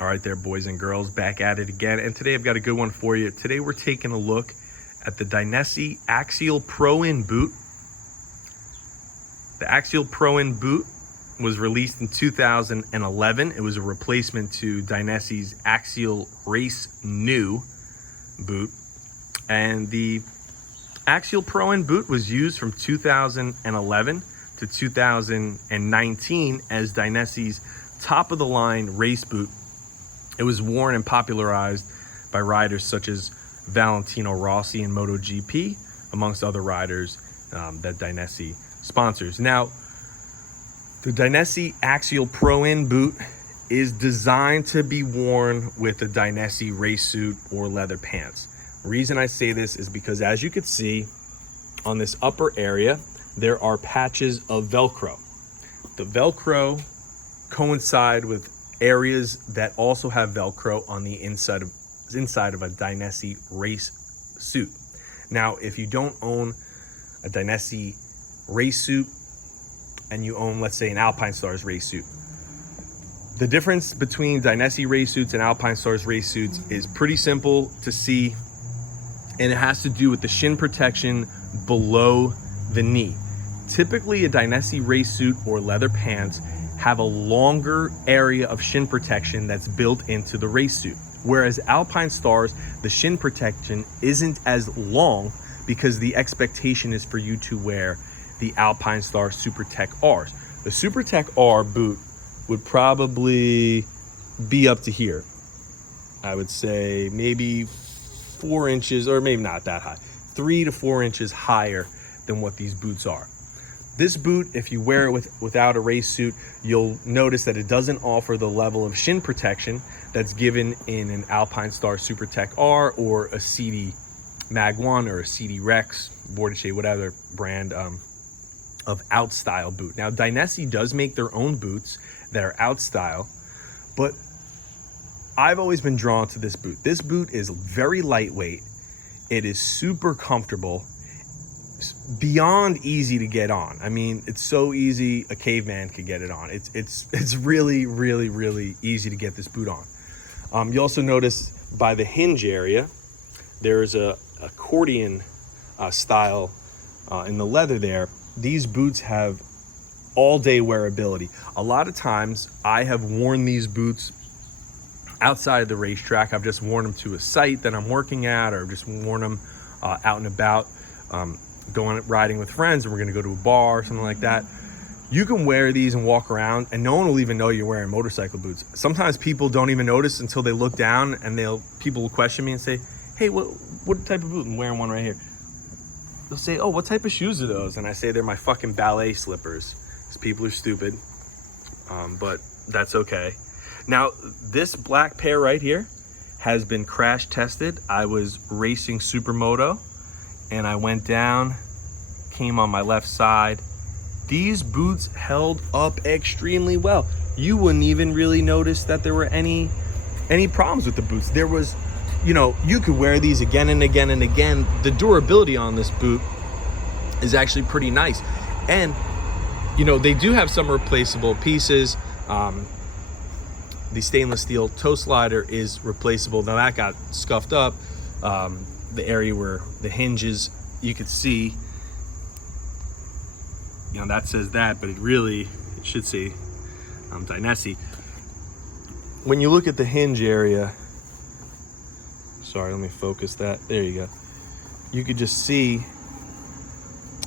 All right there, boys and girls, back at it again. And today I've got a good one for you. Today we're taking a look at the Dainese Axial Pro In boot. The Axial Pro In boot was released in 2011. It was a replacement to Dainese's Axial Race New boot. And the Axial Pro In boot was used from 2011 to 2019 as Dainese's top-of-the-line race boot. It was worn and popularized by riders such as Valentino Rossi in MotoGP, amongst other riders that Dainese sponsors. Now, the Dainese Axial Pro In boot is designed to be worn with a Dainese race suit or leather pants. The reason I say this is because, as you can see on this upper area, there are patches of Velcro. The Velcro coincide with areas that also have Velcro on the inside of a Dainese race suit. Now, if you don't own a Dainese race suit and you own, let's say, an Alpinestars race suit, the difference between Dainese race suits and Alpinestars race suits is pretty simple to see, and it has to do with the shin protection below the knee. Typically, a Dainese race suit or leather pants have a longer area of shin protection that's built into the race suit. Whereas Alpinestars, the shin protection isn't as long because the expectation is for you to wear the Alpinestars SuperTech Rs. The SuperTech R boot would probably be up to here. I would say maybe 4 inches, or maybe not that high, 3 to 4 inches higher than what these boots are. This boot, if you wear it without a race suit, you'll notice that it doesn't offer the level of shin protection that's given in an Alpinestars SuperTech R or a CD Mag 1 or a CD Rex, Vortice, whatever brand of out style boot. Now, Dainese does make their own boots that are out style, but I've always been drawn to this boot. This boot is very lightweight. It is super comfortable, beyond easy to get on. I mean, it's so easy a caveman could get it on. It's really, really, really easy to get this boot on. You also notice by the hinge area, there's a accordion style in the leather there. These boots have all-day wearability. A lot of times I have worn these boots outside of the racetrack. I've just worn them to a site that I'm working at, or just worn them out and about, going riding with friends, and we're gonna go to a bar or something like that. You can wear these and walk around and no one will even know you're wearing motorcycle boots. Sometimes people don't even notice until they look down, and people will question me and say, hey, what type of boot? I'm wearing one right here. They'll say, oh, what type of shoes are those? And I say, they're my fucking ballet slippers, because people are stupid, but that's okay. Now, this black pair right here has been crash tested. I was racing Supermoto, and I went down, came on my left side. These boots held up extremely well. You wouldn't even really notice that there were any problems with the boots. There was, you could wear these again and again and again. The durability on this boot is actually pretty nice. And, they do have some replaceable pieces. The stainless steel toe slider is replaceable. Now that got scuffed up. The area where the hinges, you could see, that says that, but it should say Dainese. When you look at the hinge area, sorry, let me focus that. There you go. You could just see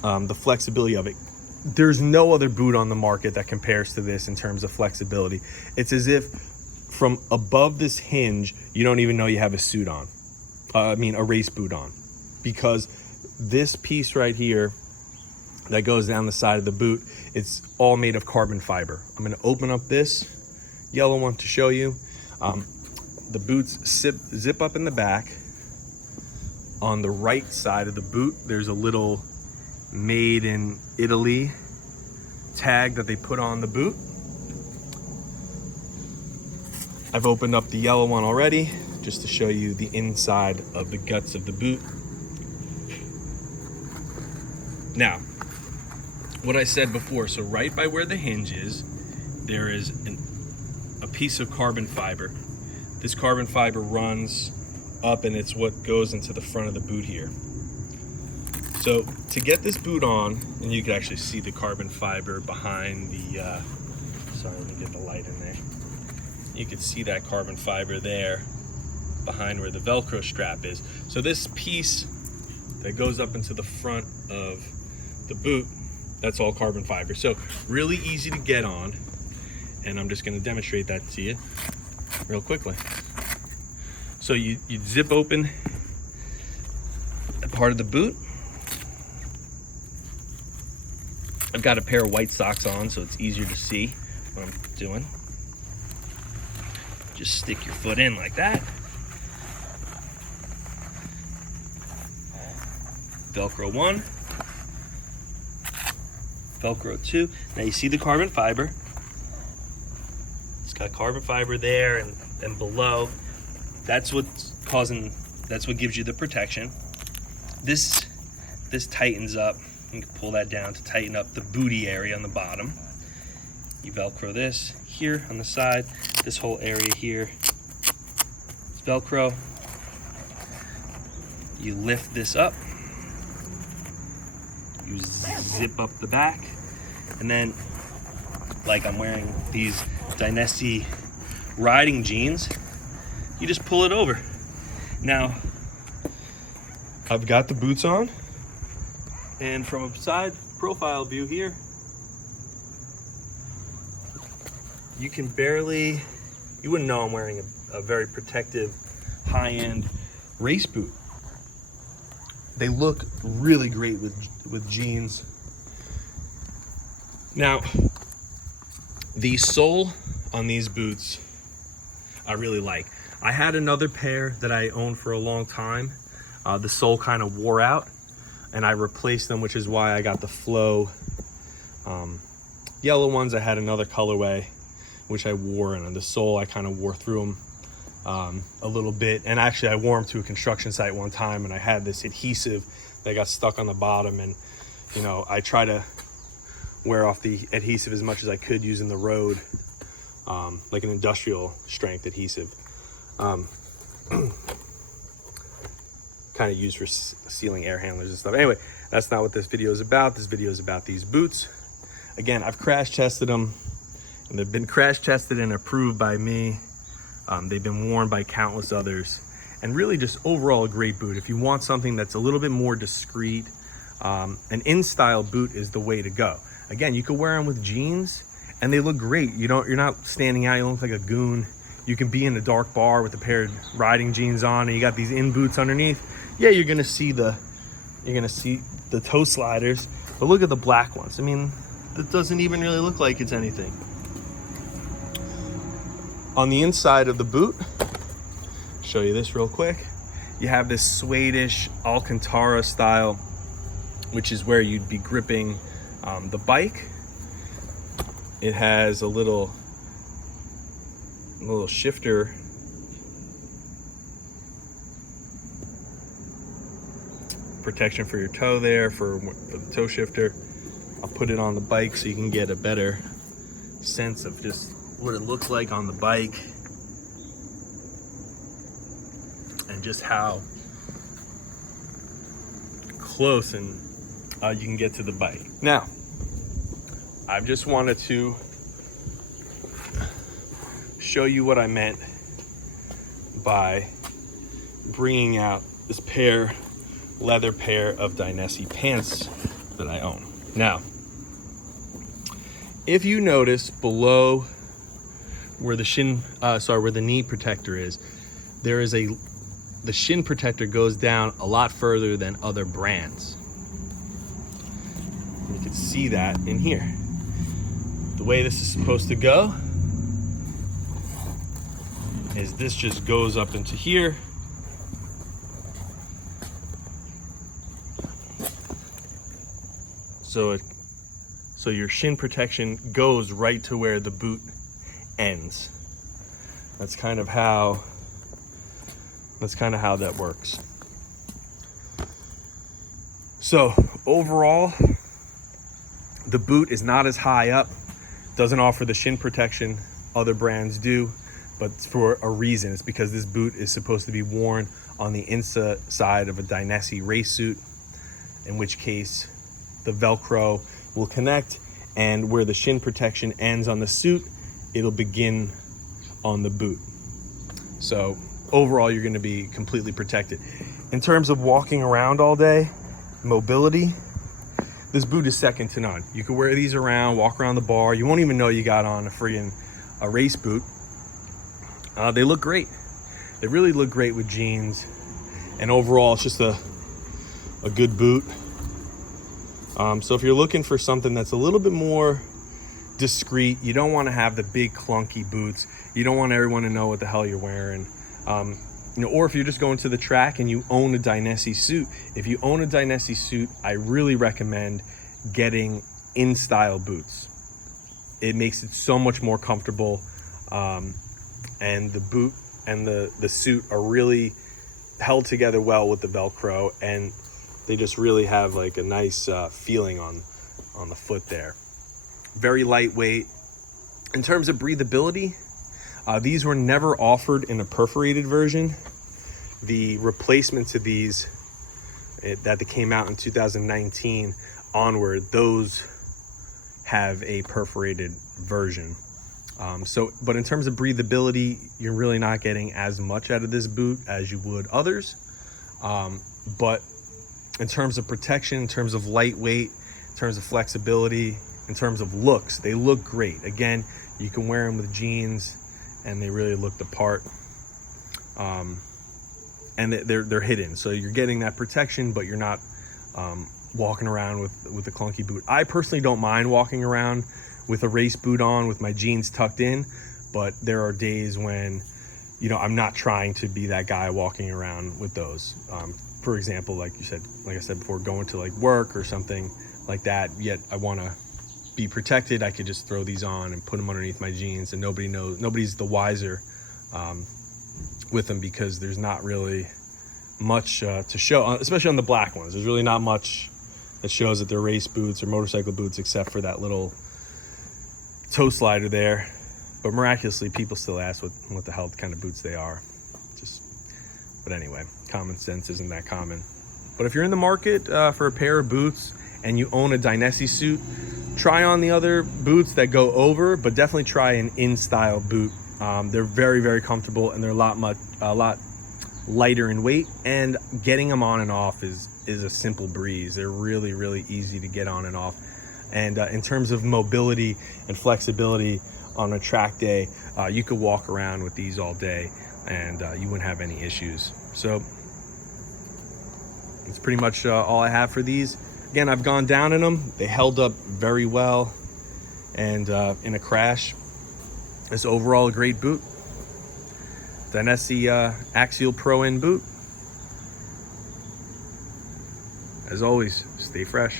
the flexibility of it. There's no other boot on the market that compares to this in terms of flexibility. It's as if from above this hinge, you don't even know you have a suit on. A race boot on, because this piece right here that goes down the side of the boot, it's all made of carbon fiber. I'm going to open up this yellow one to show you. The boots zip up in the back. On the right side of the boot, there's a little made in Italy tag that they put on the boot. I've opened up the yellow one already, just to show you the inside of the guts of the boot. Now, what I said before, so right by where the hinge is, there is a piece of carbon fiber. This carbon fiber runs up and it's what goes into the front of the boot here. So to get this boot on, and you can actually see the carbon fiber behind the, sorry, let me get the light in there. You can see that carbon fiber there behind where the Velcro strap is. So this piece that goes up into the front of the boot, that's all carbon fiber. So really easy to get on. And I'm just gonna demonstrate that to you real quickly. So you zip open a part of the boot. I've got a pair of white socks on, so it's easier to see what I'm doing. Just stick your foot in like that. Velcro 1, Velcro 2. Now you see the carbon fiber. It's got carbon fiber there and below. That's what gives you the protection. This tightens up. You can pull that down to tighten up the booty area on the bottom. You Velcro this here on the side. This whole area here is Velcro. You lift this up. You zip up the back. And then, like I'm wearing these Dainese riding jeans, you just pull it over. Now, I've got the boots on, and from a side profile view here, you can barely, you wouldn't know I'm wearing a very protective, high-end race boot. They look really great with jeans. Now, the sole on these boots, I really like. I had another pair that I owned for a long time. The sole kind of wore out and I replaced them, which is why I got the Flow yellow ones. I had another colorway, which I wore, and the sole, I kind of wore through them a little bit. And actually I wore them to a construction site one time, and I had this adhesive that got stuck on the bottom, and you know, I try to wear off the adhesive as much as I could using the road, like an industrial strength adhesive. Kind of used for sealing air handlers and stuff. Anyway, that's not what this video is about. This video is about these boots. Again, I've crash tested them, and they've been crash tested and approved by me. They've been worn by countless others, and really just overall a great boot. If you want something that's a little bit more discreet, an in-style boot is the way to go. Again, you could wear them with jeans and they look great. You're not standing out, you don't look like a goon. You can be in a dark bar with a pair of riding jeans on, and you got these in boots underneath. Yeah, you're gonna see the toe sliders, but look at the black ones. I mean, that doesn't even really look like it's anything. On the inside of the boot, show you this real quick. You have this suede-ish Alcantara style, which is where you'd be gripping the bike. It has a little shifter protection for your toe there, for the toe shifter. I'll put it on the bike so you can get a better sense of just what it looks like on the bike, and just how close and you can get to the bike. Now, I just wanted to show you what I meant by bringing out this leather pair of Dainese pants that I own. Now, if you notice below where the where the knee protector is, the shin protector goes down a lot further than other brands. You can see that in here. The way this is supposed to go is this just goes up into here. So your shin protection goes right to where the boot ends. That's kind of how that works. So overall, the boot is not as high up, doesn't offer the shin protection other brands do. but for a reason. It's because this boot is supposed to be worn on the inside of a Dainese race suit, in which case the Velcro will connect, and where the shin protection ends on the suit, it'll begin on the boot. So overall, you're going to be completely protected. In terms of walking around all day, mobility, this boot is second to none. You can wear these around, walk around the bar. You won't even know you got on a race boot. They look great. They really look great with jeans. And overall, it's just a good boot. So if you're looking for something that's a little bit more discreet, you don't want to have the big clunky boots. You don't want everyone to know what the hell you're wearing. Or if you're just going to the track and you own a Dainese suit, if you own a Dainese suit, I really recommend getting in-style boots. It makes it so much more comfortable, and the boot and the suit are really held together well with the Velcro, and they just really have like a nice feeling on the foot there. Very lightweight. In terms of breathability, these were never offered in a perforated version. The replacement to these that they came out in 2019 onward, those have a perforated version. But in terms of breathability, you're really not getting as much out of this boot as you would others. But in terms of protection, in terms of lightweight, in terms of flexibility, in terms of looks, they look great. Again, you can wear them with jeans and they really look the part. And they're hidden, so you're getting that protection, but you're not walking around with a clunky boot. I personally don't mind walking around with a race boot on with my jeans tucked in, but there are days when I'm not trying to be that guy walking around with those. For example, like I said before, going to like work or something like that, yet I want to be protected. I could just throw these on and put them underneath my jeans, and nobody's the wiser with them, because there's not really much to show, especially on the black ones. There's really not much that shows that they're race boots or motorcycle boots, except for that little toe slider there. But miraculously, people still ask what the hell kind of boots they are. But anyway, common sense isn't that common. But if you're in the market for a pair of boots and you own a Dainese suit, try on the other boots that go over, but definitely try an in-style boot. They're very, very comfortable, and they're a lot lighter in weight, and getting them on and off is a simple breeze. They're really, really easy to get on and off. And in terms of mobility and flexibility on a track day, you could walk around with these all day and you wouldn't have any issues. So it's pretty much all I have for these. Again, I've gone down in them. They held up very well, and in a crash, it's overall a great boot. Dainese Axial Pro In boot. As always, stay fresh.